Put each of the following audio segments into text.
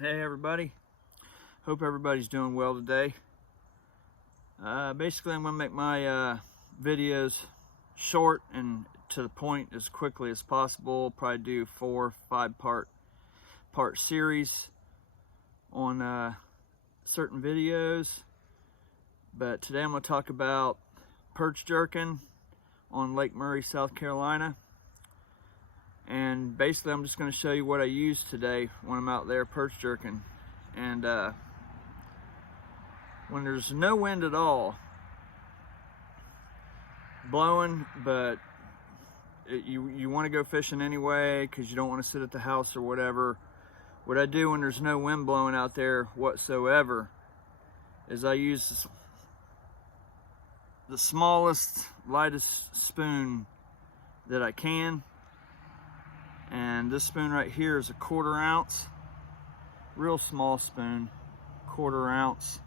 Hey everybody, hope everybody's doing well today. Basically I'm going to make my videos short and to the point as quickly as possible. Probably do 4 or 5 part series on certain videos. But today I'm going to talk about perch jerking on Lake Murray, South Carolina. And basically I'm just going to show you what I use today when I'm out there perch jerking. And when there's no wind at all blowing, but you want to go fishing anyway because you don't want to sit at the house or whatever, what I do when there's no wind blowing out there whatsoever is I use the smallest, lightest spoon that I can. And this spoon right here is a 1/4 ounce, real small spoon, 1/4 ounce.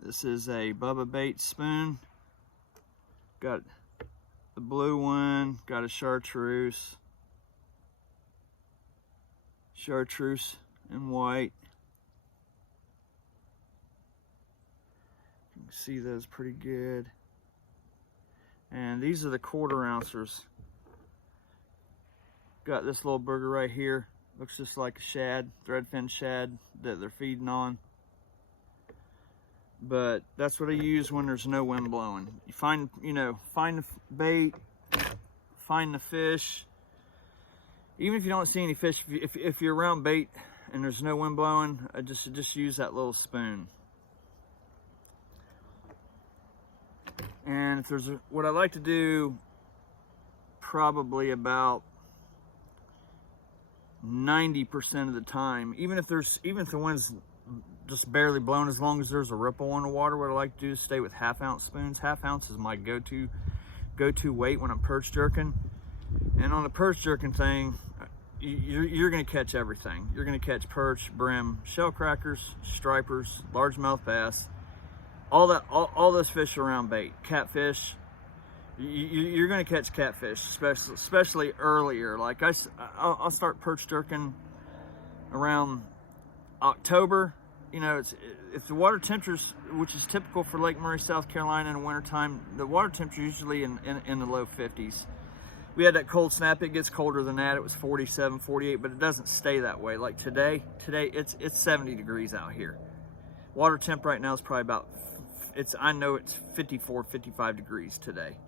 This is a Bubba bait spoon. Got the blue one, got a chartreuse and white. You can see those pretty good. And these are the 1/4 ounces. Got this little burger right here. Looks just like a shad, threadfin shad that they're feeding on. But that's what I use when there's no wind blowing. You find the bait, find the fish. Even if you don't see any fish, if you're around bait and there's no wind blowing, I just use that little spoon. And if there's what I like to do, probably about 90% of the time, even if the wind's just barely blowing, as long as there's a ripple on the water, what I like to do is stay with 1/2 ounce spoons. 1/2 ounce is my go-to weight when I'm perch jerking. And on the perch jerking thing, you're going to catch everything. You're going to catch perch, brim, shell crackers, stripers, largemouth bass. All those fish around bait, catfish. You're going to catch catfish, especially earlier. Like I'll start perch jerking around October. You know, if the water temperatures, which is typical for Lake Murray, South Carolina in the wintertime, the water temperature usually in the low 50s. We had that cold snap. It gets colder than that. It was 47, 48, but it doesn't stay that way. Like today it's 70 degrees out here. Water temp right now is probably about, I know it's 54, 55 degrees today.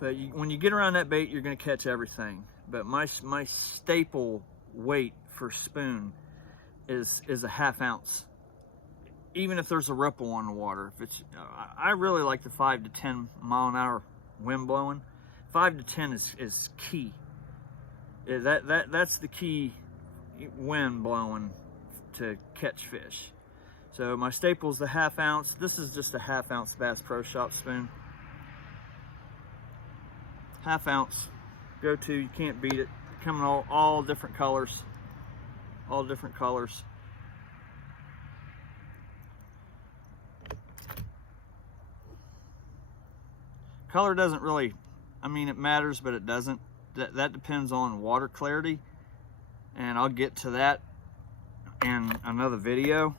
But when you get around that bait, you're going to catch everything. But my staple weight for spoon is a 1/2 ounce. Even if there's a ripple on the water. If it's, I really like the 5 to 10 mile an hour wind blowing. 5 to 10 is key. That's the key wind blowing to catch fish. So my staple is the 1/2 ounce. This is just a 1/2 ounce Bass Pro Shop spoon. 1/2 ounce, go-to, you can't beat it. Come in all different colors. All different colors. Color doesn't really, I mean, it matters, but it doesn't. That depends on water clarity, and I'll get to that in another video.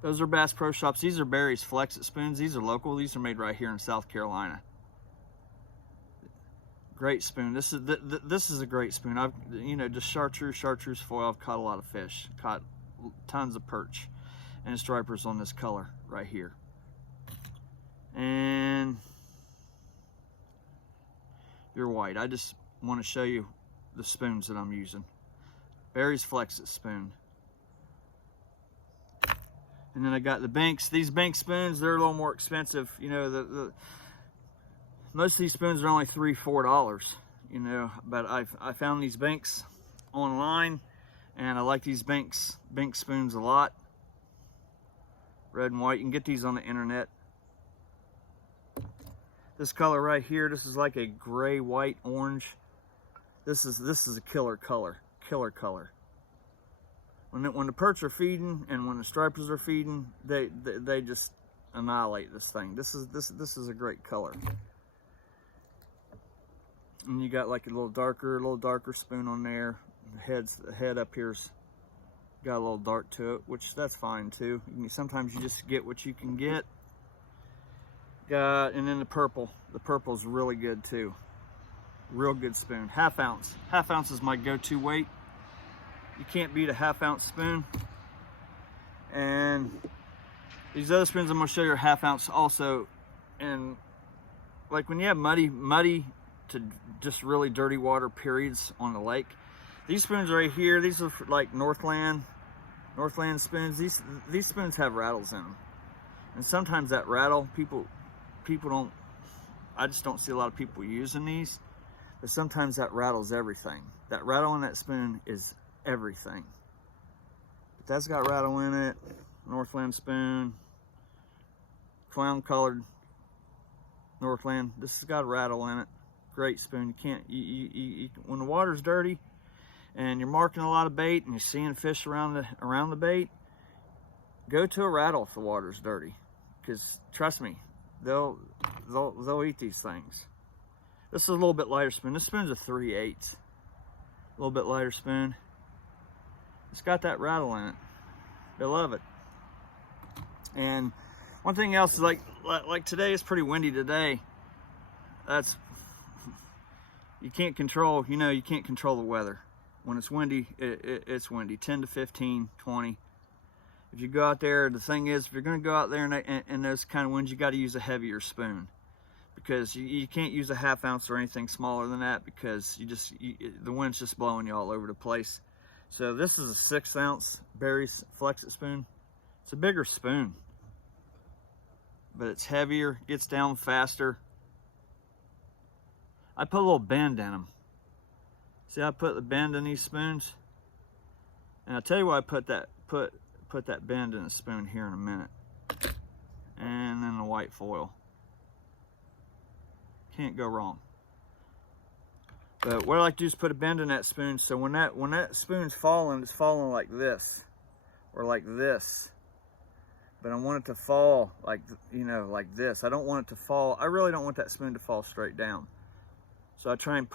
Those are Bass Pro Shops. These are Barry's Flex-It spoons. These are local. These are made right here in South Carolina. Great spoon. This is a great spoon. I've just chartreuse foil. I've caught a lot of fish. Caught tons of perch and stripers on this color right here. And you're white. I just want to show you the spoons that I'm using. Barry's Flex-It spoon. And then I got the Banks. These Banks spoons, they're a little more expensive. You know, most of these spoons are only $3, $4. You know, but I found these Banks online, and I like these Banks spoons a lot. Red and white. You can get these on the internet. This color right here, this is like a gray, white, orange. This is a killer color. When the perch are feeding and when the stripers are feeding, they just annihilate this thing. This is a great color. And you got like a little darker spoon on there. The head up here's got a little dark to it, which that's fine too. Sometimes you just get what you can get. And then the purple. The purple's really good too. Real good spoon. Half ounce. Half ounce is my go-to weight. You can't beat a half-ounce spoon. And these other spoons I'm gonna show you are half ounce also. And like when you have muddy to just really dirty water periods on the lake, these spoons right here, these are like Northland spoons. These spoons have rattles in them, and sometimes that rattle, people don't. I just don't see a lot of people using these, but sometimes that rattles everything. That rattle in that spoon is everything. But that's got rattle in it. Northland spoon, clown colored Northland. This has got a rattle in it. Great spoon. You can't. When the water's dirty and you're marking a lot of bait and you're seeing fish around the bait, go to a rattle if the water's dirty, because trust me, they'll eat these things. This is a little bit lighter spoon. This spoon's a 3/8. A little bit lighter spoon. It's got that rattle in it. They love it. And one thing else is like today is pretty windy today. You can't control, you can't control the weather. When it's windy, it's windy, 10 to 15, 20. If you go out there, the thing is, if you're gonna go out there in those kind of winds, you gotta use a heavier spoon, because you can't use a half ounce or anything smaller than that, because the wind's just blowing you all over the place. So this is a 6 ounce Berry's Flex-It spoon. It's a bigger spoon, but it's heavier, gets down faster. I put a little bend in them. See, I put the bend in these spoons, and I'll tell you why I put that bend in the spoon here in a minute. And then the white foil. Can't go wrong. But what I like to do is put a bend in that spoon, so when that spoon's falling, it's falling like this, or like this. But I want it to fall like this. I don't want it to fall. I really don't want that spoon to fall straight down. So I try and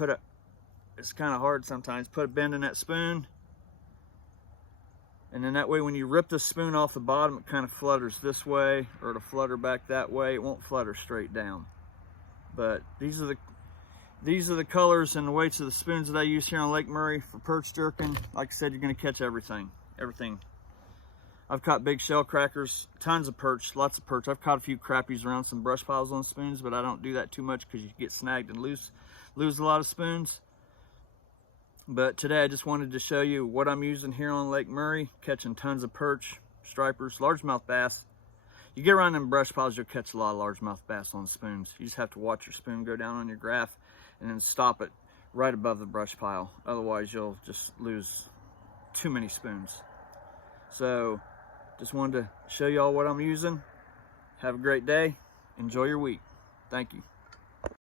it's kind of hard sometimes, put a bend in that spoon. And then that way when you rip the spoon off the bottom, it kind of flutters this way, or it'll flutter back that way. It won't flutter straight down. But these are the colors and the weights of the spoons that I use here on Lake Murray for perch jerking. Like I said, you're gonna catch everything. I've caught big shell crackers, tons of perch, lots of perch. I've caught a few crappies around some brush piles on spoons, but I don't do that too much because you get snagged and lose a lot of spoons. But today I just wanted to show you what I'm using here on Lake Murray, catching tons of perch, stripers, largemouth bass. You get around them brush piles, you'll catch a lot of largemouth bass on spoons. You just have to watch your spoon go down on your graph and then stop it right above the brush pile. Otherwise, you'll just lose too many spoons. So, just wanted to show y'all what I'm using. Have a great day. Enjoy your week. Thank you.